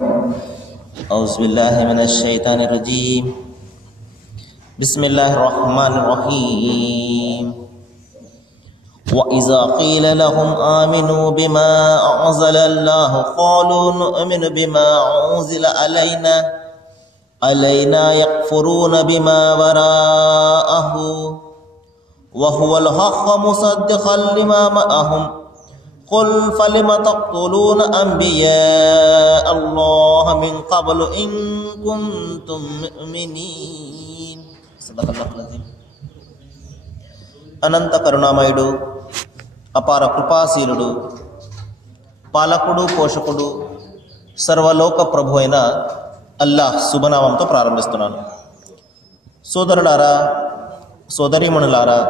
Auzubillahi minasyaitonirrajim. Bismillahirrahmanirrahim. Wa iza qila lahum aminu bima anzalallahu qalu nu'minu bima unzila alaina yakfuruna bima wara'ahu wa huwal haqqu musaddiqan lima ma'ahum qul falima taqtuluna anbiya Allah min qablu in kuntum mu'minin. Sadaqallahul అనంత కరుణామయుడు, అపార కృపాశీలుడు, పాలకుడు, పోషకుడు, సర్వలోక ప్రభు అయిన అల్లాహ్ శుభనామంతో ప్రారంభిస్తున్నాను. సోదరులారా, సోదరీమణులారా,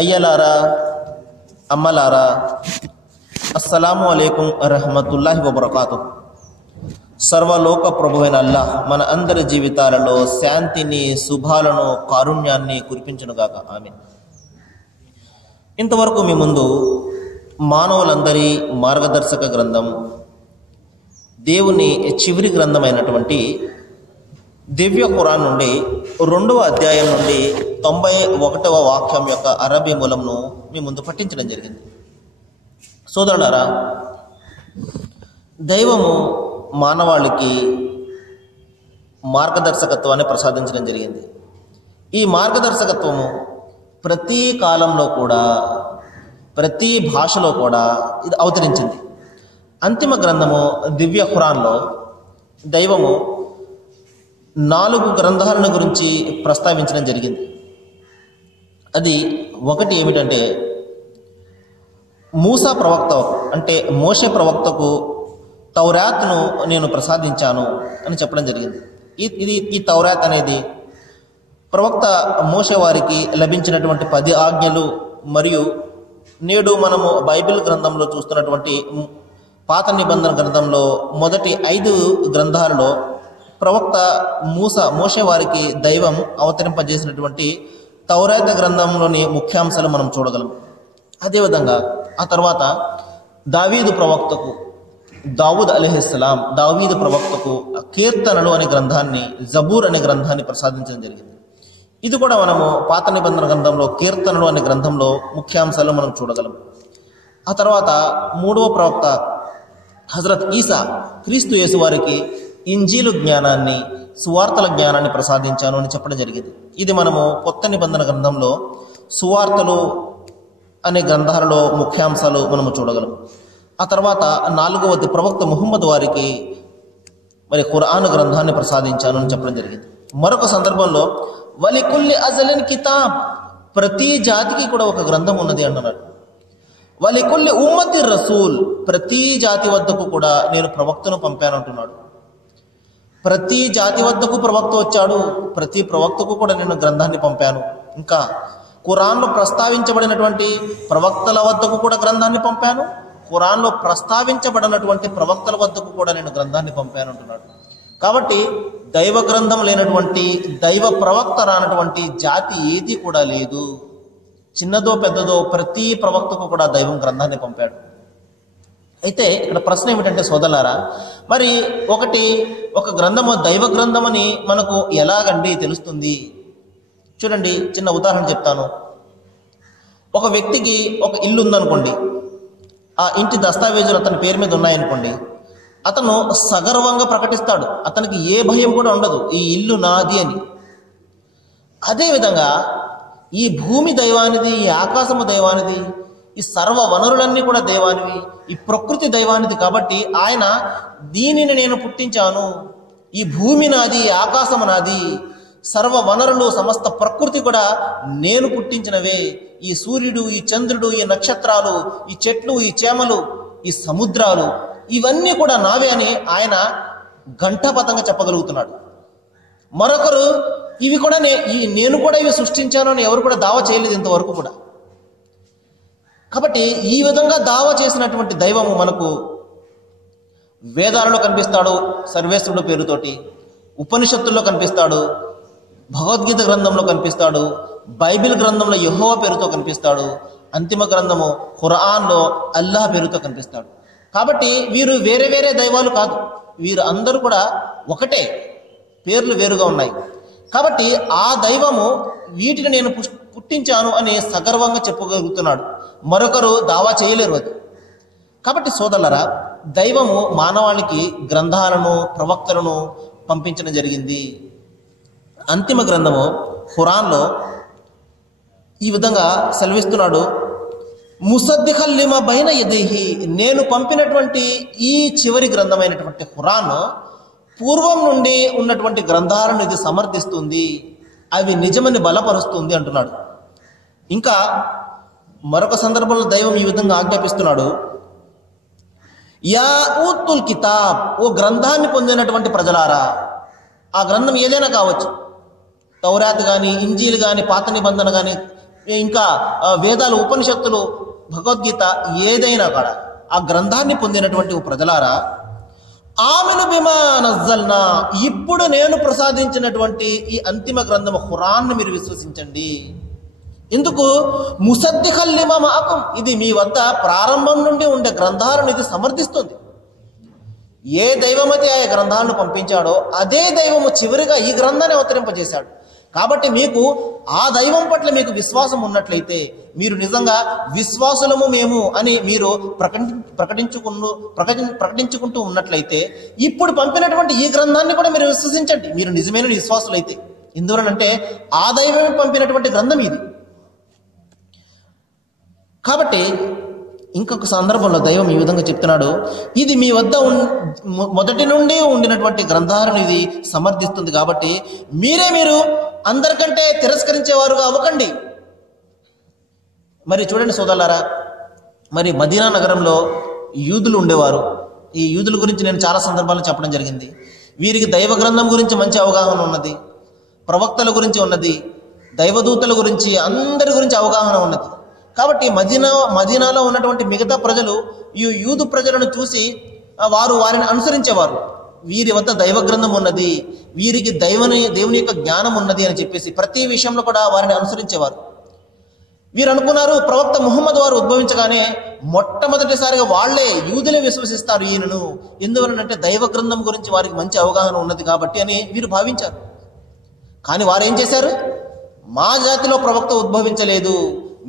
అయ్యలారా, అమ్మలారా, అస్సలాము అలైకుం రహమతుల్లాహి వబరకాతు. సర్వలోక ప్రభు అయిన అల్లాహ్ మన అందరి జీవితాలలో శాంతిని, శుభాలను, కారుణ్యాన్ని కురిపించునుగాక. ఆమీన్. ఇంతవరకు మీ ముందు మానవులందరి మార్గదర్శక గ్రంథం, దేవుని చివరి గ్రంథమైనటువంటి దివ్య ఖురాన్ నుండి 2వ అధ్యాయం నుండి 91వ వాక్యం యొక్క అరబీ మూలంను మీ ముందు పఠించడం జరిగింది. సోదరులారా, దైవము మానవాళికి మార్గదర్శకత్వాన్ని ప్రసాదించడం జరిగింది. ఈ మార్గదర్శకత్వము ప్రతి కాలంలో కూడా, ప్రతి భాషలో కూడా ఇది అవతరించింది. అంతిమ గ్రంథము దివ్య ఖురాన్లో దైవము 4 గ్రంథాలను గురించి ప్రస్తావించడం జరిగింది. అది ఒకటి ఏమిటంటే, మూసా ప్రవక్త అంటే మోషే ప్రవక్తకు తౌరాత్ను నేను ప్రసాదించాను అని చెప్పడం జరిగింది. ఈ తౌరాత్ అనేది ప్రవక్త మోషే వారికి లభించినటువంటి 10 ఆజ్ఞలు. మరియు నేడు మనము బైబిల్ గ్రంథంలో చూస్తున్నటువంటి పాత నిబంధన గ్రంథంలో మొదటి 5 గ్రంథాలలో ప్రవక్త మోషే వారికి దైవం అవతరింపజేసినటువంటి తౌరాత గ్రంథంలోని ముఖ్యాంశాలు మనం చూడగలం. అదేవిధంగా ఆ తర్వాత దావీదు ప్రవక్తకు, దావూద్ అలైహిస్సలాం దావీదు ప్రవక్తకు కీర్తనలు అనే గ్రంథాన్ని, జబూర్ అనే గ్రంథాన్ని ప్రసాదించడం జరిగింది. ఇది కూడా మనము పాత నిబంధన గ్రంథంలో కీర్తనలు అనే గ్రంథంలో ముఖ్యాంశాలు మనం చూడగలం. ఆ తర్వాత 3వ ప్రవక్త హజరత్ ఈసా క్రీస్తు యేసు వారికి ఇంజీలు జ్ఞానాన్ని, సువార్తల జ్ఞానాన్ని ప్రసాదించాను అని చెప్పడం జరిగింది. ఇది మనము కొత్త నిబంధన గ్రంథంలో సువార్తలు అనే గ్రంథాలలో ముఖ్యాంశాలు మనము చూడగలం. ఆ తర్వాత 4వది ప్రవక్త ముహమ్మద్ వారికి మరి ఖురాన్ గ్రంథాన్ని ప్రసాదించాను అని చెప్పడం జరిగింది. మరొక సందర్భంలో వలికుల్లి అజలిన్ కితాబ్, ప్రతి జాతికి కూడా ఒక గ్రంథం ఉన్నది అంటున్నాడు. వలికుల్లి ఉమ్మతి రసూల్, ప్రతి జాతి వద్దకు కూడా నేను ప్రవక్తను పంపాను అంటున్నాడు. ప్రతి జాతి వద్దకు ప్రవక్త వచ్చాడు, ప్రతి ప్రవక్తకు కూడా నేను గ్రంథాన్ని పంపాను. ఇంకా ఖురాన్లో ప్రస్తావించబడినటువంటి ప్రవక్తల వద్దకు కూడా గ్రంథాన్ని పంపాను, ఖురాన్లో ప్రస్తావించబడినటువంటి ప్రవక్తల వద్దకు కూడా నేను గ్రంథాన్ని పంపాను అంటున్నాడు. కాబట్టి దైవ గ్రంథం లేనటువంటి, దైవ ప్రవక్త రానటువంటి జాతి ఏది కూడా లేదు. చిన్నదో పెద్దదో ప్రతి ప్రవక్తకు కూడా దైవం గ్రంథాన్ని పంపాడు. అయితే ఇక్కడ ప్రశ్న ఏమిటంటే సోదరులారా, మరి ఒక గ్రంథము దైవ గ్రంథం అని మనకు ఎలాగండి తెలుస్తుంది? చూడండి, చిన్న ఉదాహరణ చెప్తాను. ఒక వ్యక్తికి ఒక ఇల్లు ఉందనుకోండి, ఆ ఇంటి దస్తావేజులు అతని పేరు మీద ఉన్నాయనుకోండి, అతను సగర్వంగా ప్రకటిస్తాడు. అతనికి ఏ భయం కూడా ఉండదు, ఈ ఇల్లు నాది అని. అదేవిధంగా ఈ భూమి దైవానిది, ఈ ఆకాశము దైవానిది, ఈ సర్వ వనరులన్నీ కూడా దైవానివి, ఈ ప్రకృతి దైవానిది. కాబట్టి ఆయన దీనిని నేను పుట్టించాను, ఈ భూమి నాది, ఈ ఆకాశము నాది, సర్వ వనరులు, సమస్త ప్రకృతి కూడా నేను పుట్టించినవే. ఈ సూర్యుడు, ఈ చంద్రుడు, ఈ నక్షత్రాలు, ఈ చెట్లు, ఈ చేమలు, ఈ సముద్రాలు, ఇవన్నీ కూడా నావే అని ఆయన ఘంటాపథంగా చెప్పగలుగుతున్నాడు. మరొకరు ఇవి కూడా నేను కూడా ఇవి సృష్టించాను అని ఎవరు కూడా దావా చేయలేదు ఇంతవరకు కూడా. కాబట్టి ఈ విధంగా దావా చేసినటువంటి దైవము మనకు వేదాలలో కనిపిస్తాడు సర్వేశ్వరుడు పేరుతోటి, ఉపనిషత్తుల్లో కనిపిస్తాడు, భగవద్గీత గ్రంథంలో కనిపిస్తాడు, బైబిల్ గ్రంథంలో యెహోవా పేరుతో కనిపిస్తాడు, అంతిమ గ్రంథము ఖురాన్లో అల్లాహ్ పేరుతో కనిపిస్తాడు. కాబట్టి వీరు వేరే వేరే దైవాలు కాదు. వీరు అందరూ కూడా ఒకటే, పేర్లు వేరుగా ఉన్నాయి. కాబట్టి ఆ దైవము వీటిని నేను పుట్టించాను అని సగర్వంగా చెప్పగలుగుతున్నాడు. మరొకరు దావా చేయలేరు అది. కాబట్టి సోదరులారా, దైవము మానవాళికి గ్రంథాలను, ప్రవక్తలను పంపించడం జరిగింది. అంతిమ గ్రంథము ఖురాన్లో ఈ విధంగా సెలవిస్తున్నాడు, ముసద్దిఖల్ లిమా బైన యదైహి, నేను పంపినటువంటి ఈ చివరి గ్రంథమైనటువంటి ఖురాన్ పూర్వం నుండి ఉన్నటువంటి గ్రంథాలను ఇది సమర్థిస్తుంది, అవి నిజమని బలపరుస్తుంది అంటున్నాడు. ఇంకా మరొక సందర్భంలో దైవం ఈ విధంగా ఆజ్ఞాపిస్తున్నాడు, యా ఊతుల్ కితాబ్, ఓ గ్రంథాన్ని పొందినటువంటి ప్రజలారా. ఆ గ్రంథం ఏదైనా కావచ్చు, తౌరాత్ కానీ, ఇంజీల్ కానీ, పాత నిబంధన కానీ, ఇంకా వేదాలు, ఉపనిషత్తులు, భగవద్గీత, ఏదైనా కూడా ఆ గ్రంథాన్ని పొందినటువంటి ఓ ప్రజలారా, ఆమెను బిమా నజ్జల్నా, ఇప్పుడు నేను ప్రసాదించినటువంటి ఈ అంతిమ గ్రంథము ఖురాన్ను మీరు విశ్వసించండి. ఎందుకు? ముసద్దిఖల్ లిమా మఅకుం, ఇది మీ వద్ద ప్రారంభం నుండి ఉండే గ్రంథాలను ఇది సమర్థిస్తుంది. ఏ దైవమైతే ఆ గ్రంథాలను పంపించాడో అదే దైవము చివరిగా ఈ గ్రంథాన్ని అవతరింపజేశాడు. కాబట్టి మీకు ఆ దైవం పట్ల మీకు విశ్వాసం ఉన్నట్లయితే, మీరు నిజంగా విశ్వాసులము మేము అని మీరు ప్రకటించుకుంటూ ఉన్నట్లయితే, ఇప్పుడు పంపినటువంటి ఈ గ్రంథాన్ని కూడా మీరు విశ్వసించండి, మీరు నిజమైన విశ్వాసులైతే. ఎందువలనంటే ఆ దైవమే పంపినటువంటి గ్రంథం ఇది. కాబట్టి ఇంకొక సందర్భంలో దైవం ఈ విధంగా చెప్తున్నాడు, ఇది మీ వద్ద మొదటి నుండి ఉండినటువంటి గ్రంథాలను ఇది సమర్థిస్తుంది. కాబట్టి మీరు అందరికంటే తిరస్కరించేవారుగా అవ్వకండి. మరి చూడండి సోదరులారా, మరి మదీనా నగరంలో యూదులు ఉండేవారు. ఈ యూదుల గురించి నేను చాలా సందర్భాల్లో చెప్పడం జరిగింది. వీరికి దైవ గ్రంథం గురించి మంచి అవగాహన ఉన్నది, ప్రవక్తల గురించి ఉన్నది, దైవదూతల గురించి, అందరి గురించి అవగాహన ఉన్నది. కాబట్టి మదీనాలో ఉన్నటువంటి మిగతా ప్రజలు ఈ యూదు ప్రజలను చూసి వారిని అనుసరించేవారు. వీరి వద్ద దైవ గ్రంథం ఉన్నది, వీరికి దేవుని యొక్క జ్ఞానం ఉన్నది అని చెప్పేసి ప్రతి విషయంలో కూడా వారిని అనుసరించేవారు. వీరు అనుకున్నారు, ప్రవక్త ముహమ్మద్ వారు ఉద్భవించగానే మొట్టమొదటిసారిగా వాళ్లే యూదులే విశ్వసిస్తారు ఈయనను, ఎందువలనంటే దైవ గ్రంథం గురించి వారికి మంచి అవగాహన ఉన్నది కాబట్టి అని వీరు భావించారు. కానీ వారు ఏం చేశారు? మా జాతిలో ప్రవక్త ఉద్భవించలేదు,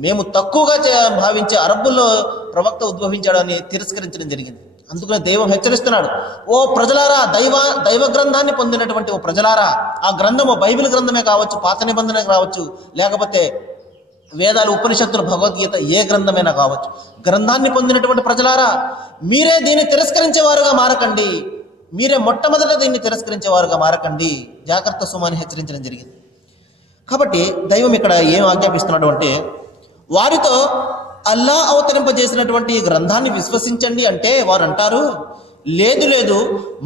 మేము తక్కువగా భావించే అరబ్బుల్లో ప్రవక్త ఉద్భవించాడని తిరస్కరించడం జరిగింది. అందుకనే దైవం హెచ్చరిస్తున్నాడు, ఓ ప్రజలారా, దైవ గ్రంథాన్ని పొందినటువంటి ఓ ప్రజలారా, ఆ గ్రంథము బైబిల్ గ్రంథమే కావచ్చు, పాత నిబంధన కావచ్చు, లేకపోతే వేదాలు, ఉపనిషత్తులు, భగవద్గీత, ఏ గ్రంథమైనా కావచ్చు, గ్రంథాన్ని పొందినటువంటి ప్రజలారా, మీరే దీన్ని తిరస్కరించేవారుగా మారకండి, మీరే మొట్టమొదట దీన్ని తిరస్కరించేవారుగా మారకండి, జాగ్రత్త సుమాని హెచ్చరించడం జరిగింది. కాబట్టి దైవం ఇక్కడ ఏం ఆజ్ఞాపిస్తున్నాడు అంటే, వారితో అల్లా అవతరింపజేసినటువంటి ఈ గ్రంథాన్ని విశ్వసించండి అంటే వారు అంటారు, లేదు,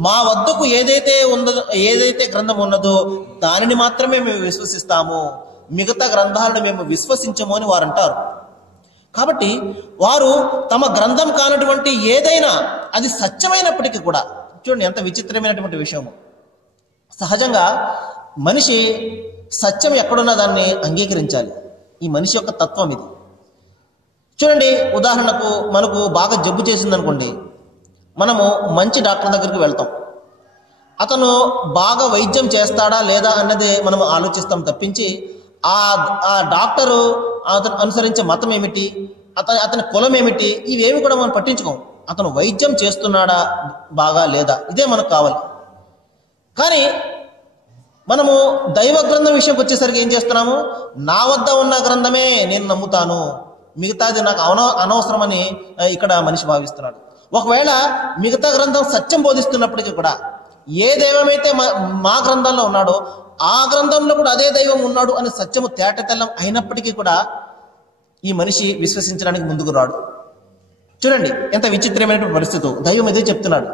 మా వద్దకు ఏదైతే గ్రంథం ఉన్నదో దానిని మాత్రమే మేము విశ్వసిస్తాము, మిగతా గ్రంథాలను మేము విశ్వసించము అని వారు అంటారు. కాబట్టి వారు తమ గ్రంథం కానటువంటి ఏదైనా అది సత్యమైనప్పటికీ కూడా, చూడండి ఎంత విచిత్రమైనటువంటి విషయము. సహజంగా మనిషి సత్యం ఎక్కడున్నా దాన్ని అంగీకరించాలి. ఈ మనిషి యొక్క తత్వం ఇది. చూడండి, ఉదాహరణకు మనకు బాగా జబ్బు చేసిందనుకోండి, మనము మంచి డాక్టర్ దగ్గరికి వెళ్తాం. అతను బాగా వైద్యం చేస్తాడా లేదా అన్నదే మనం ఆలోచిస్తాం తప్పించి, ఆ డాక్టరు అతను అనుసరించే మతం ఏమిటి, అతని కులం ఏమిటి, ఇవేమి కూడా మనం పట్టించుకోం. అతను వైద్యం చేస్తున్నాడా బాగా లేదా, ఇదే మనకు కావాలి. కానీ మనము దైవ గ్రంథం విషయంకి వచ్చేసరికి ఏం చేస్తున్నాము? నా వద్ద ఉన్న గ్రంథమే నేను నమ్ముతాను, మిగతాది నాకు అనవసరమని ఇక్కడ మనిషి భావిస్తున్నాడు. ఒకవేళ మిగతా గ్రంథం సత్యం బోధిస్తున్నప్పటికీ కూడా, ఏ దైవమైతే మా గ్రంథంలో ఉన్నాడో ఆ గ్రంథంలో కూడా అదే దైవం ఉన్నాడు అని సత్యము తేటతెల్లం అయినప్పటికీ కూడా ఈ మనిషి విశ్వసించడానికి ముందుకు రాడు. చూడండి ఎంత విచిత్రమైనటువంటి పరిస్థితి. దైవం ఇదే చెప్తున్నాడు,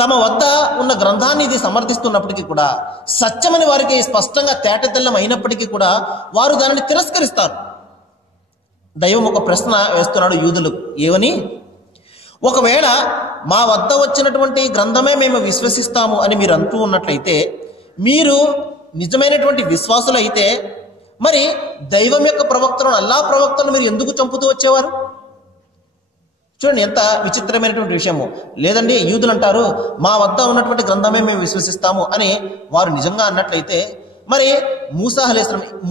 తమ వద్ద ఉన్న గ్రంథాన్ని ఇది సమర్థిస్తున్నప్పటికీ కూడా, సత్యమని వారికి స్పష్టంగా తేటతెల్లం అయినప్పటికీ కూడా వారు దానిని తిరస్కరిస్తారు. దైవం ఒక ప్రశ్న వేస్తున్నాడు యూదులకు, ఏమని? ఒకవేళ మా వద్ద వచ్చినటువంటి గ్రంథమే మేము విశ్వసిస్తాము అని మీరు అంటూ ఉన్నట్లయితే, మీరు నిజమైనటువంటి విశ్వాసులు అయితే మరి దైవం యొక్క ప్రవక్తలను, అల్లా ప్రవక్తలను మీరు ఎందుకు చంపుతూ వచ్చేవారు? చూడండి ఎంత విచిత్రమైనటువంటి విషయము. లేదండి యూదులు అంటారు మా వద్ద ఉన్నటువంటి గ్రంథమే మేము విశ్వసిస్తాము అని వారు నిజంగా అన్నట్లయితే, మరి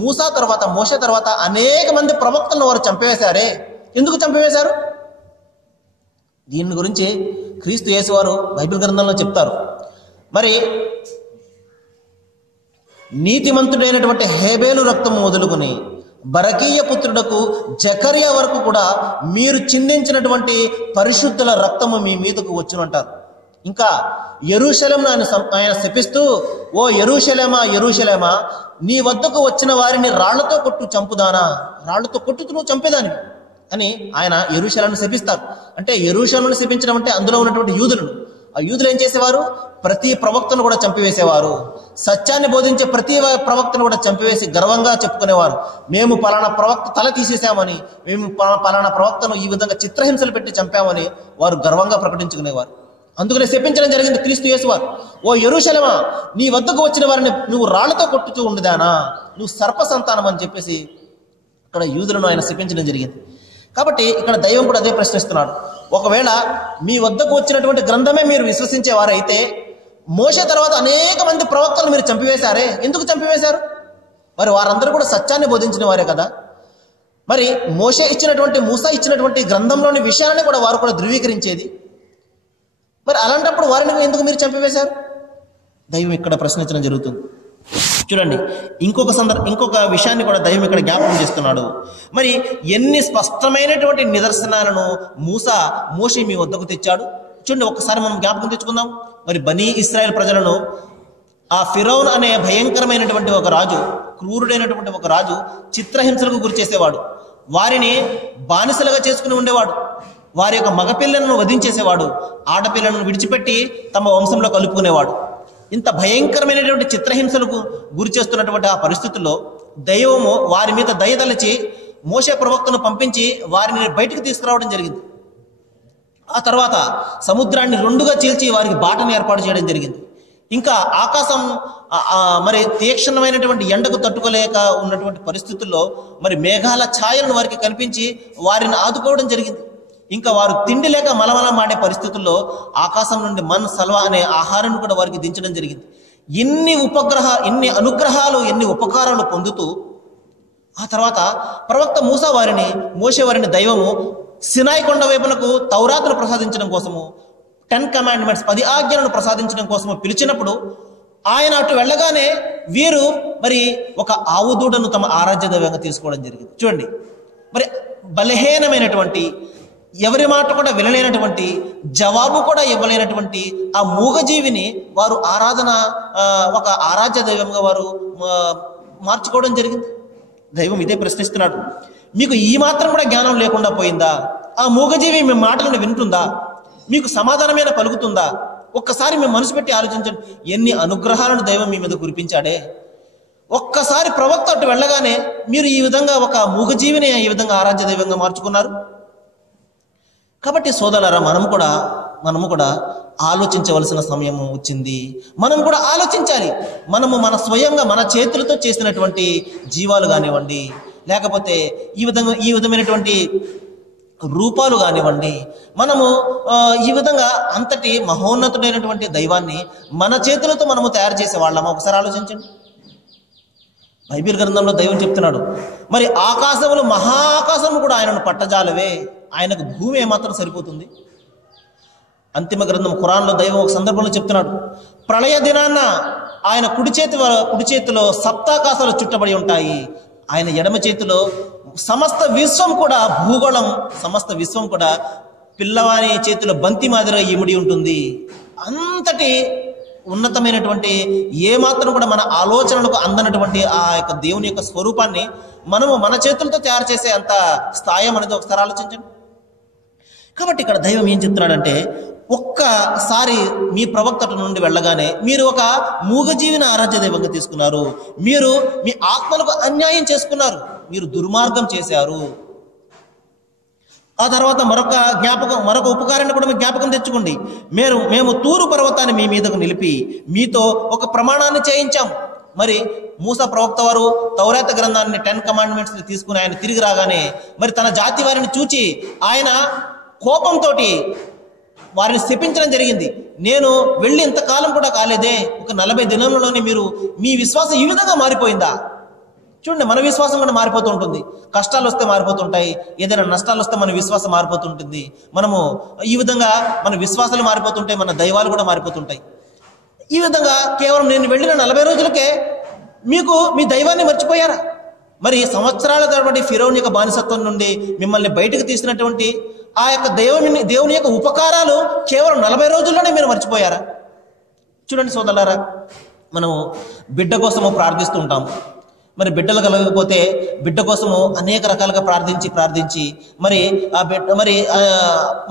మూసా తర్వాత మోషే తర్వాత అనేక మంది ప్రవక్తలను వారు చంపివేశారే, ఎందుకు చంపివేశారు? దీని గురించి క్రీస్తు యేసు వారు బైబిల్ గ్రంథంలో చెప్తారు. మరి నీతిమంతుడైనటువంటి హేబేలు రక్తము మొదలుకొని బరకీయ పుత్రుడకు జకర్యా వరకు కూడా మీరు చిందించినటువంటి పరిశుద్ధుల రక్తము మీ మీదకు వచ్చునంటారు. ఇంకా యెరూషలేమును ఆయన శపిస్తూ, ఓ యెరూషలేమా యెరూషలేమా, నీ వద్దకు వచ్చిన వారిని రాళ్లతో కొట్టు చంపుదానా, రాళ్లతో కొట్టుతూ నువ్వు చంపేదానివి అని ఆయన యెరూషలేమును శపిస్తారు. అంటే యెరూషలేమును శపించడం అంటే అందులో ఉన్నటువంటి యూదులను, ఆ యూదులు ఏం చేసేవారు? ప్రతి ప్రవక్తను కూడా చంపివేసేవారు. సత్యాన్ని బోధించే ప్రతి ప్రవక్తను కూడా చంపివేసి గర్వంగా చెప్పుకునేవారు, మేము పలానా ప్రవక్త తల తీసేసామని, మేము పలానా ప్రవక్తను ఈ విధంగా చిత్రహింసలు పెట్టి చంపామని వారు గర్వంగా ప్రకటించుకునేవారు. అందుకనే శపించడం జరిగింది క్రీస్తు యేసు వారు. ఓ యెరూషలేమా, నీ వద్దకు వచ్చిన వారిని నువ్వు రాళ్లతో కొట్టుతూ ఉండదానా, నువ్వు సర్ప సంతానం అని చెప్పేసి ఇక్కడ యూదులను ఆయన శపించడం జరిగింది. కాబట్టి ఇక్కడ దైవం కూడా అదే ప్రశ్నిస్తున్నాడు. ఒకవేళ మీ వద్దకు వచ్చినటువంటి గ్రంథమే మీరు విశ్వసించేవారైతే మోషే తర్వాత అనేక మంది ప్రవక్తలు మీరు చంపివేశారే, ఎందుకు చంపివేశారు? మరి వారందరూ కూడా సత్యాన్ని బోధించిన వారే కదా. మరి మూసా ఇచ్చినటువంటి గ్రంథంలోని విషయాన్ని కూడా వారు కూడా ధృవీకరించేది. మరి అలాంటప్పుడు వారిని ఎందుకు మీరు చంపివేశారు? దైవం ఇక్కడ ప్రశ్నించడం జరుగుతుంది. చూడండి, ఇంకొక విషయాన్ని కూడా దైవం ఇక్కడ జ్ఞాపకం చేస్తున్నాడు. మరి ఎన్ని స్పష్టమైనటువంటి నిదర్శనాలను మోషే మీ వద్దకు తెచ్చాడు. చూడండి, ఒక్కసారి మనం జ్ఞాపకం తెచ్చుకుందాం. మరి బనీ ఇశ్రాయేల్ ప్రజలను ఆ ఫిరౌన్ అనే భయంకరమైనటువంటి ఒక రాజు, క్రూరుడైనటువంటి ఒక రాజు చిత్రహింసలకు గురి చేసేవాడు. వారిని బానిసలుగా చేసుకుని ఉండేవాడు. వారి యొక్క మగపిల్లలను వధించేసేవాడు. ఆడపిల్లలను విడిచిపెట్టి తమ వంశంలో కలుపుకునేవాడు. ఇంత భయంకరమైనటువంటి చిత్రహింసలకు గురి చేస్తున్నటువంటి ఆ పరిస్థితుల్లో దైవము వారి మీద దయతలచి మోషే ప్రవక్తను పంపించి వారిని బయటికి తీసుకురావడం జరిగింది. ఆ తర్వాత సముద్రాన్ని రెండుగా చీల్చి వారికి బాటను ఏర్పాటు చేయడం జరిగింది. ఇంకా ఆకాశం మరి తీక్షణమైనటువంటి ఎండకు తట్టుకోలేక ఉన్నటువంటి పరిస్థితుల్లో మరి మేఘాల ఛాయలను వారికి కనిపించి వారిని ఆదుకోవడం జరిగింది. ఇంకా వారు తిండి లేక మలమలమాడే పరిస్థితుల్లో ఆకాశం నుండి మన్ సల్వా అనే ఆహారాన్ని కూడా వారికి దించడం జరిగింది. ఎన్ని అనుగ్రహాలు, ఎన్ని ఉపకారాలు పొందుతూ ఆ తర్వాత ప్రవక్త మోషే వారిని దైవము సినాయి కొండ వైపునకు తౌరాతును ప్రసాదించడం కోసము, 10 కమాండ్మెంట్స్ 10 ఆజ్ఞలను ప్రసాదించడం కోసము పిలిచినప్పుడు ఆయన అటు వెళ్ళగానే వీరు మరి ఒక ఆవు దూడను తమ ఆరాధ్య దైవంగా తీసుకోవడం జరిగింది. చూడండి, మరి బలహీనమైనటువంటి, ఎవరి మాట కూడా వినలేనటువంటి, జవాబు కూడా ఇవ్వలేనటువంటి ఆ మూగజీవిని వారు ఒక ఆరాధ్య దైవంగా వారు మార్చుకోవడం జరిగింది. దైవం ఇదే ప్రశ్నిస్తున్నాడు. మీకు ఈ మాత్రం కూడా జ్ఞానం లేకుండా పోయిందా? ఆ మూగజీవి మీ మాటలను వింటుందా? మీకు సమాధానమైన పలుకుతుందా? ఒక్కసారి మీ మనసు పెట్టి ఆలోచించండి. ఎన్ని అనుగ్రహాలను దైవం మీ మీద కురిపించాడే. ఒక్కసారి ప్రవక్త అటు వెళ్ళగానే మీరు ఈ విధంగా ఒక మూగజీవిని ఈ విధంగా ఆరాధ్య దైవంగా మార్చుకున్నారు. కాబట్టి సోదరులారా, మనము కూడా ఆలోచించవలసిన సమయం వచ్చింది. మనం కూడా ఆలోచించాలి. మనము స్వయంగా మన చేతులతో చేసినటువంటి జీవాలు కానివ్వండి, లేకపోతే ఈ విధమైనటువంటి రూపాలు కానివ్వండి, మనము ఈ విధంగా అంతటి మహోన్నతుడైనటువంటి దైవాన్ని మన చేతులతో మనము తయారు చేసే వాళ్ళమా? ఒకసారి ఆలోచించండి. బైబిల్ గ్రంథంలో దైవం చెప్తున్నాడు, మరి ఆకాశములు మహాకాశము కూడా ఆయనను పట్టజాలవే, ఆయనకు భూమి ఏమాత్రం సరిపోతుంది? అంతిమ గ్రంథం ఖురాన్లో దైవం ఒక సందర్భంలో చెప్తున్నాడు, ప్రళయ దినాన్న ఆయన కుడి చేతిలో సప్తాకాశాలు చుట్టబడి ఉంటాయి, ఆయన ఎడమ చేతిలో సమస్త విశ్వం కూడా, భూగోళం సమస్త విశ్వం కూడా పిల్లవాని చేతిలో బంతి మాదిరిగా ఇమిడి ఉంటుంది. అంతటి ఉన్నతమైనటువంటి, ఏమాత్రం కూడా మన ఆలోచనలకు అందనటువంటి ఆ యొక్క దేవుని యొక్క స్వరూపాన్ని మనము మన చేతులతో తయారు చేసే అంత స్థాయి అనేది ఒకసారి ఆలోచించండి. కాబట్టి ఇక్కడ దైవం ఏం చెప్తున్నాడంటే, ఒక్కసారి మీ ప్రవక్త నుండి వెళ్ళగానే మీరు ఒక మూగజీవిని ఆరాధ్య దైవంగా తీసుకున్నారు. మీరు మీ ఆత్మలకు అన్యాయం చేసుకున్నారు. మీరు దుర్మార్గం చేశారు. ఆ తర్వాత మరొక ఉపకారాన్ని కూడా మీకు జ్ఞాపకం తెచ్చుకోండి. మేము తూరు పర్వతాన్ని మీ మీదకు నిలిపి మీతో ఒక ప్రమాణాన్ని చేయించాం. మరి మూసా ప్రవక్త వారు తౌరాత గ్రంథాన్ని 10 కమాండ్మెంట్స్ తీసుకుని ఆయన తిరిగి రాగానే మరి తన జాతి వారిని చూచి ఆయన కోపంతో వారిని శపించడం జరిగింది. నేను వెళ్ళి ఇంతకాలం కూడా కాలేదే, ఒక 40 దినంలోనే మీరు మీ విశ్వాసం ఈ విధంగా మారిపోయిందా? చూడండి, మన విశ్వాసం కూడా మారిపోతూ ఉంటుంది. కష్టాలు వస్తే మారిపోతుంటాయి, ఏదైనా నష్టాలు వస్తే మన విశ్వాసం మారిపోతుంటుంది. మనము ఈ విధంగా మన విశ్వాసాలు మారిపోతుంటాయి, మన దైవాలు కూడా మారిపోతుంటాయి. ఈ విధంగా కేవలం నేను వెళ్ళిన 40 రోజులకే మీకు మీ దైవాన్ని మర్చిపోయారా? మరి సంవత్సరాల తరబడి ఫిరౌన్ యొక్క బానిసత్వం నుండి మిమ్మల్ని బయటకు తీసినటువంటి ఆ యొక్క దేవుని యొక్క ఉపకారాలు కేవలం 40 రోజుల్లోనే మీరు మర్చిపోయారా? చూడండి సోదరులారా, మనము బిడ్డ కోసము ప్రార్థిస్తూ ఉంటాము. మరి బిడ్డలు కలగకపోతే బిడ్డ కోసము అనేక రకాలుగా ప్రార్థించి మరి ఆ బిడ్డ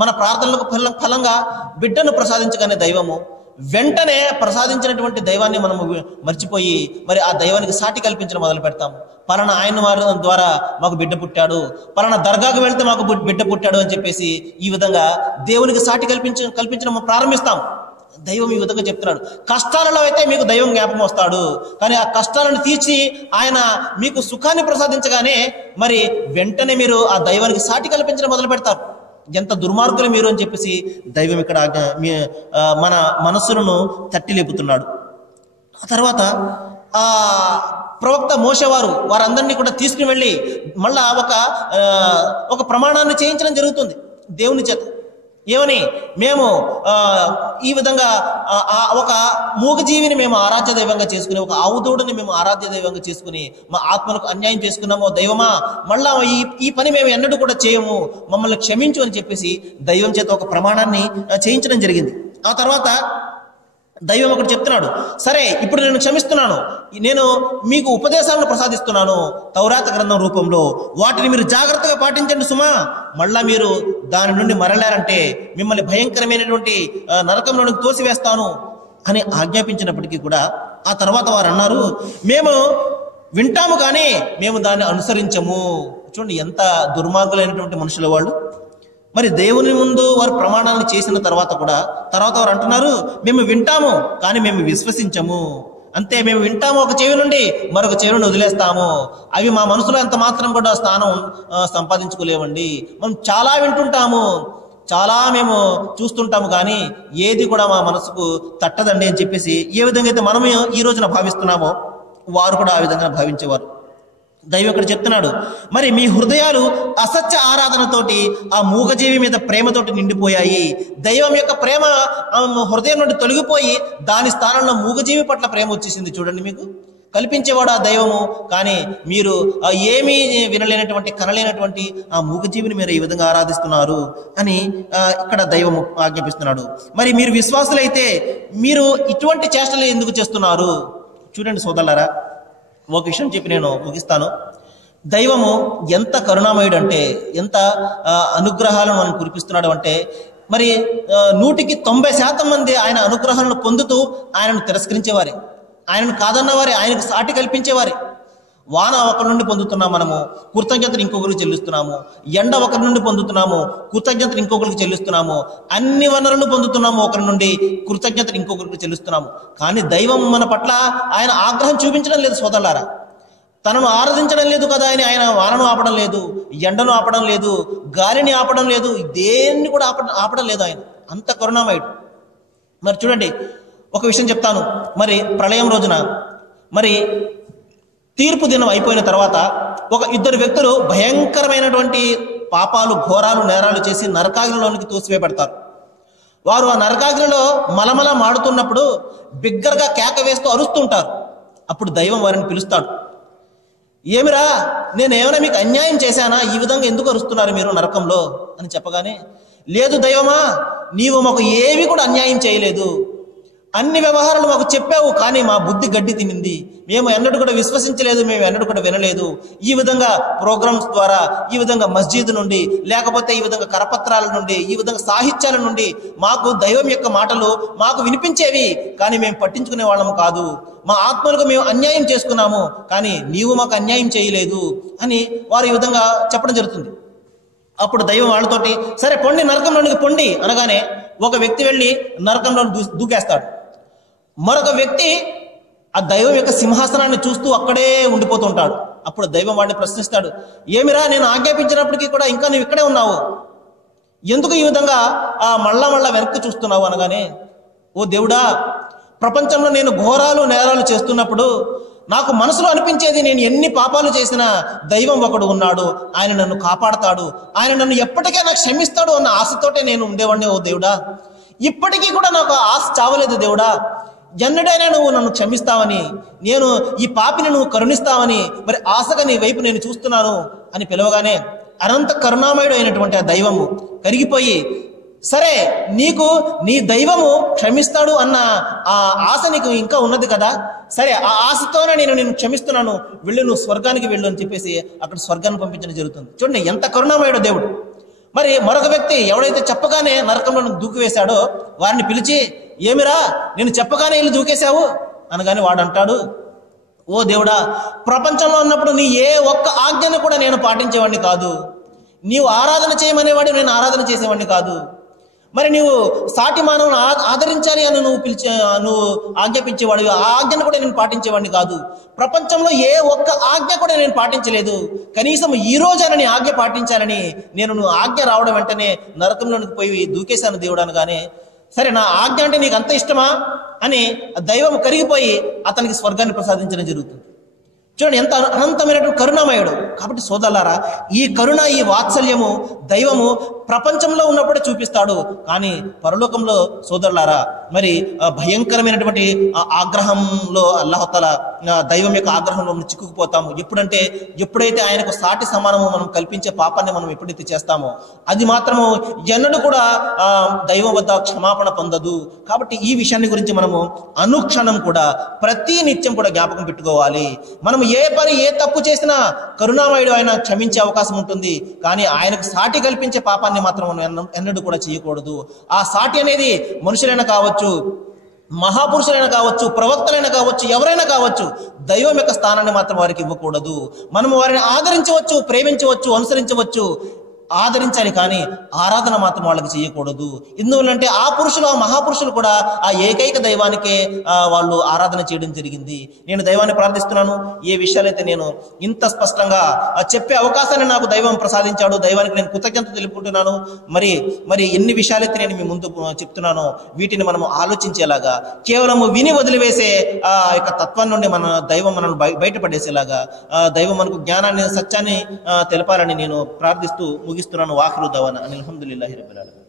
మన ప్రార్థనలకు ఫలంగా బిడ్డను ప్రసాదించగానే దైవము వెంటనే ప్రసాదించినటువంటి దైవాన్ని మనము మర్చిపోయి మరి ఆ దైవానికి సాటి కల్పించడం మొదలు పెడతాము. పలానా ఆయన వారి ద్వారా మాకు బిడ్డ పుట్టాడు, పలానా దర్గాకు వెళ్తే మాకు బిడ్డ పుట్టాడు అని చెప్పేసి ఈ విధంగా దేవునికి సాటి కల్పించడం ప్రారంభిస్తాం. దైవం ఈ విధంగా చెప్తున్నాడు, కష్టాలలో అయితే మీకు దైవం జ్ఞాపకం వస్తాడు, కానీ ఆ కష్టాలను తీర్చి ఆయన మీకు సుఖాన్ని ప్రసాదించగానే మరి వెంటనే మీరు ఆ దైవానికి సాటి కల్పించడం మొదలు పెడతారు. ఎంత దుర్మార్గులు మీరు అని చెప్పేసి దైవం ఇక్కడ మన మనస్సులను తట్టి లేపుతున్నాడు. ఆ తర్వాత ఆ ప్రవక్త మోషే వారందరినీ కూడా తీసుకుని వెళ్ళి మళ్ళా ఒక ప్రమాణాన్ని చేయించడం జరుగుతుంది దేవుని చేత. ఏమని? మేము ఈ విధంగా ఒక మూగజీవిని మేము ఆరాధ్య దైవంగా చేసుకుని, ఒక ఆవుదూడని మేము ఆరాధ్య దైవంగా చేసుకుని మా ఆత్మలకు అన్యాయం చేసుకున్నామో దైవమా, మళ్ళా ఈ పని మేము ఎన్నడూ కూడా చేయము, మమ్మల్ని క్షమించు అని చెప్పేసి దైవం చేత ఒక ప్రమాణాన్ని చేయించడం జరిగింది. ఆ తర్వాత దైవం ఒకటి చెప్తున్నాడు, సరే ఇప్పుడు నేను క్షమిస్తున్నాను, నేను మీకు ఉపదేశాలను ప్రసాదిస్తున్నాను తౌరాత గ్రంథం రూపంలో, వాటిని మీరు జాగ్రత్తగా పాటించండి సుమా, మళ్ళా మీరు దాని నుండి మరలారంటే మిమ్మల్ని భయంకరమైనటువంటి నరకంలోనికి తోసివేస్తాను అని ఆజ్ఞాపించినప్పటికీ కూడా ఆ తర్వాత వారు అన్నారు, మేము వింటాము కానీ మేము దాన్ని అనుసరించము. చూడండి ఎంత దుర్మార్గులైనటువంటి మనుషుల వాళ్ళు. మరి దేవుని ముందు వారు ప్రమాణాలను చేసిన తర్వాత వారు అంటున్నారు, మేము వింటాము కానీ మేము విశ్వసించము. అంతే, మేము వింటాము ఒక చెవి నుండి మరొక చెవి నుండి వదిలేస్తాము. అవి మా మనసులో ఎంత మాత్రం కూడా స్థానం సంపాదించుకోలేవండి. మనం చాలా వింటుంటాము, చాలా మేము చూస్తుంటాము, కానీ ఏది కూడా మా మనసుకు తట్టదండి అని చెప్పేసి ఏ విధంగా అయితే మనము ఈ రోజున భావిస్తున్నామో వారు కూడా ఆ విధంగా భావించేవారు. దైవం ఇక్కడ చెప్తున్నాడు, మరి మీ హృదయాలు అసత్య ఆరాధనతోటి ఆ మూగజీవి మీద ప్రేమతోటి నిండిపోయాయి. దైవం యొక్క ప్రేమ హృదయం నుండి తొలగిపోయి దాని స్థానంలో మూగజీవి పట్ల ప్రేమ వచ్చేసింది. చూడండి, మీకు కల్పించేవాడు ఆ దైవము, కానీ మీరు ఏమీ వినలేనటువంటి కనలేనటువంటి ఆ మూగజీవిని మీరు ఈ విధంగా ఆరాధిస్తున్నారు అని ఇక్కడ దైవము ఆజ్ఞాపిస్తున్నాడు. మరి మీరు విశ్వాసులైతే మీరు ఇటువంటి చేష్టలు ఎందుకు చేస్తున్నారు? చూడండి సోదరులారా, ఒక విషయం చెప్పి నేను ముగిస్తాను. దైవము ఎంత కరుణామయుడు అంటే, ఎంత అనుగ్రహాలను మనం కురిపిస్తున్నాడు అంటే, మరి 100% మంది ఆయన అనుగ్రహాలను పొందుతూ ఆయనను తిరస్కరించేవారే, ఆయనను కాదన్నవారే, ఆయనకు సాటి కల్పించేవారే. వాన ఒకరి నుండి పొందుతున్నాము, మనము కృతజ్ఞతను ఇంకొకరికి చెల్లిస్తున్నాము. ఎండ ఒకరి నుండి పొందుతున్నాము, కృతజ్ఞతను ఇంకొకరికి చెల్లిస్తున్నాము. అన్ని వనరులు పొందుతున్నాము ఒకరి నుండి, కృతజ్ఞతను ఇంకొకరికి చెల్లిస్తున్నాము. కానీ దైవం మన పట్ల ఆయన ఆగ్రహం చూపించడం లేదు సోదరులారా. తనను ఆరాధించడం లేదు కదా ఆయన వానను ఆపడం లేదు, ఎండను ఆపడం లేదు, గాలిని ఆపడం లేదు, దేన్ని కూడా ఆపడం లేదు. ఆయన అంత కరుణామయుడు. మరి చూడండి, ఒక విషయం చెప్తాను. మరి ప్రళయం రోజున మరి తీర్పు దినం అయిపోయిన తర్వాత ఒక 2 వ్యక్తులు భయంకరమైనటువంటి పాపాలు, ఘోరాలు, నేరాలు చేసి నరకాగ్నిలోనికి తోసివేయబడతారు. వారు ఆ నరకాగ్నిలో మలమల మాడుతున్నప్పుడు బిగ్గరగా కేక వేస్తూ అరుస్తుంటారు. అప్పుడు దైవం వారిని పిలుస్తాడు, ఏమిరా, నేను ఏమైనా మీకు అన్యాయం చేశానా? ఈ విధంగా ఎందుకు అరుస్తున్నారు మీరు నరకంలో అని చెప్పగానే, లేదు దైవమా, నీవు మాకు ఏవి కూడా అన్యాయం చేయలేదు, అన్ని వ్యవహారాలు మాకు చెప్పావు, కానీ మా బుద్ధి గడ్డి తినింది, మేము ఎన్నడూ కూడా విశ్వసించలేదు, మేము ఎన్నడూ కూడా వినలేదు. ఈ విధంగా ప్రోగ్రామ్స్ ద్వారా, ఈ విధంగా మస్జిద్ నుండి, లేకపోతే ఈ విధంగా కరపత్రాల నుండి, ఈ విధంగా సాహిత్యాల నుండి మాకు దైవం యొక్క మాటలు మాకు వినిపించేవి, కానీ మేము పట్టించుకునే వాళ్ళము కాదు. మా ఆత్మలకు మేము అన్యాయం చేసుకున్నాము, కానీ నీవు మాకు అన్యాయం చేయలేదు అని వారు ఈ విధంగా చెప్పడం జరుగుతుంది. అప్పుడు దైవం వాళ్ళతోటి, సరే పొండి, నరకంలోనికి పొండి అనగానే ఒక వ్యక్తి వెళ్ళి నరకంలో దూకేస్తాడు. మరొక వ్యక్తి ఆ దైవం యొక్క సింహాసనాన్ని చూస్తూ అక్కడే ఉండిపోతూ ఉంటాడు. అప్పుడు దైవం వాడిని ప్రశ్నిస్తాడు, ఏమిరా, నేను ఆజ్ఞాపించినప్పటికీ కూడా ఇంకా నువ్వు ఇక్కడే ఉన్నావు, ఎందుకు ఈ విధంగా మళ్ళా వెనక్కి చూస్తున్నావు అనగానే, ఓ దేవుడా, ప్రపంచంలో నేను ఘోరాలు నేరాలు చేస్తున్నప్పుడు నాకు మనసులో అనిపించేది, నేను ఎన్ని పాపాలు చేసినా దైవం ఒకడు ఉన్నాడు, ఆయన నన్ను కాపాడతాడు, ఆయన నన్ను ఎప్పటికైనా క్షమిస్తాడు అన్న ఆశతోటే నేను ఉండేవాడిని. ఓ దేవుడా, ఇప్పటికీ కూడా నాకు ఆశ చావలేదు దేవుడా, ఎన్నడైనా నువ్వు నన్ను క్షమిస్తావని, నేను ఈ పాపిని నువ్వు కరుణిస్తావని మరి ఆశగా నీ వైపు నేను చూస్తున్నాను అని పిలవగానే అనంత కరుణామయుడు అయినటువంటి ఆ దైవము కరిగిపోయి, సరే నీకు నీ దైవము క్షమిస్తాడు అన్న ఆ ఆశ నీకు ఇంకా ఉన్నది కదా, సరే ఆ ఆశతోనే నేను క్షమిస్తున్నాను, వెళ్ళు, నువ్వు స్వర్గానికి వెళ్ళు అని చెప్పేసి అక్కడ స్వర్గాన్ని పంపించడం జరుగుతుంది. చూడండి ఎంత కరుణామయుడు దేవుడు. మరి మరొక వ్యక్తి ఎవడైతే చెప్పగానే నరకంలో దూకివేశాడో వారిని పిలిచి, ఏమిరా నేను చెప్పగానే ఇల్లు దూకేశావు అనగానే వాడు అంటాడు, ఓ దేవుడా, ప్రపంచంలో ఉన్నప్పుడు నీ ఏ ఒక్క ఆజ్ఞను కూడా నేను పాటించేవాడిని కాదు, నీవు ఆరాధన చేయమనేవాడు నేను ఆరాధన చేసేవాడిని కాదు, మరి నీవు సాటి మానవుని ఆదరించాలి అని నువ్వు ఆజ్ఞాపించేవాడు, ఆ ఆజ్ఞను కూడా నేను పాటించేవాడిని కాదు, ప్రపంచంలో ఏ ఒక్క ఆజ్ఞ కూడా నేను పాటించలేదు, కనీసం ఈ రోజైనా నీ ఆజ్ఞ పాటించాలని నువ్వు ఆజ్ఞ రావడం వెంటనే నరకంలోనికి పోయి దూకేశాను దేవుడు అనగానే, సరే నా ఆజ్ఞ అంటే నీకు అంత ఇష్టమా అని దైవం కరిగిపోయి అతనికి స్వర్గాన్ని ప్రసాదించడం జరుగుతుంది. చూడండి ఎంత అనంతమైనటువంటి కరుణామయుడు. కాబట్టి సోదరులారా, ఈ కరుణ, ఈ వాత్సల్యము దైవము ప్రపంచంలో ఉన్నప్పుడే చూపిస్తాడు, కానీ పరలోకంలో సోదరులారా మరి భయంకరమైనటువంటి ఆగ్రహంలో అల్లాహుతాలా దైవం యొక్క ఆగ్రహంలో మనం చిక్కుకుపోతాము. ఎప్పుడైతే ఆయనకు సాటి సమానము మనం కల్పించే పాపాన్ని మనం ఎప్పుడైతే చేస్తామో అది మాత్రము ఎన్నడూ కూడా దైవం వద్ద క్షమాపణ పొందదు. కాబట్టి ఈ విషయాన్ని గురించి మనము అనుక్షణం కూడా ప్రతి నిత్యం కూడా జ్ఞాపకం పెట్టుకోవాలి. మనం ఏ తప్పు చేసినా కరుణామయుడు ఆయన క్షమించే అవకాశం ఉంటుంది, కానీ ఆయనకు సాటి కల్పించే పాపాన్ని మాత్రం మనం ఎన్నడూ కూడా చేయకూడదు. ఆ సాటి అనేది మనుషులైనా కావచ్చు, మహాపురుషులైనా కావచ్చు, ప్రవక్తలైనా కావచ్చు, ఎవరైనా కావచ్చు, దైవం యొక్క స్థానాన్ని మాత్రం వారికి ఇవ్వకూడదు. మనము వారిని ఆదరించవచ్చు, ప్రేమించవచ్చు, అనుసరించవచ్చు, ఆదరించాలి, కానీ ఆరాధన మాత్రం వాళ్ళకి చేయకూడదు. ఎందువల్లంటే ఆ పురుషులు, ఆ మహాపురుషులు కూడా ఆ ఏకైక దైవానికే వాళ్ళు ఆరాధన చేయడం జరిగింది. నేను దైవాన్ని ప్రార్థిస్తున్నాను, ఏ విషయాలైతే నేను ఇంత స్పష్టంగా చెప్పే అవకాశాన్ని నాకు దైవం ప్రసాదించాడు, దైవానికి నేను కృతజ్ఞత తెలుపుకుంటున్నాను. మరి ఎన్ని విషయాలైతే నేను మీ ముందు చెప్తున్నానో వీటిని మనము ఆలోచించేలాగా, కేవలము విని వదిలివేసే ఆ యొక్క తత్వం నుండి మన దైవం మనల్ని బయటపడేసేలాగా దైవం మనకు జ్ఞానాన్ని, సత్యాన్ని తెలపాలని నేను ప్రార్థిస్తూ ముగిస్తున్నాను. వాఖిరు దవానా అనిల్ హమ్దులిల్లాహి రబ్బిల్ ఆలమీన్.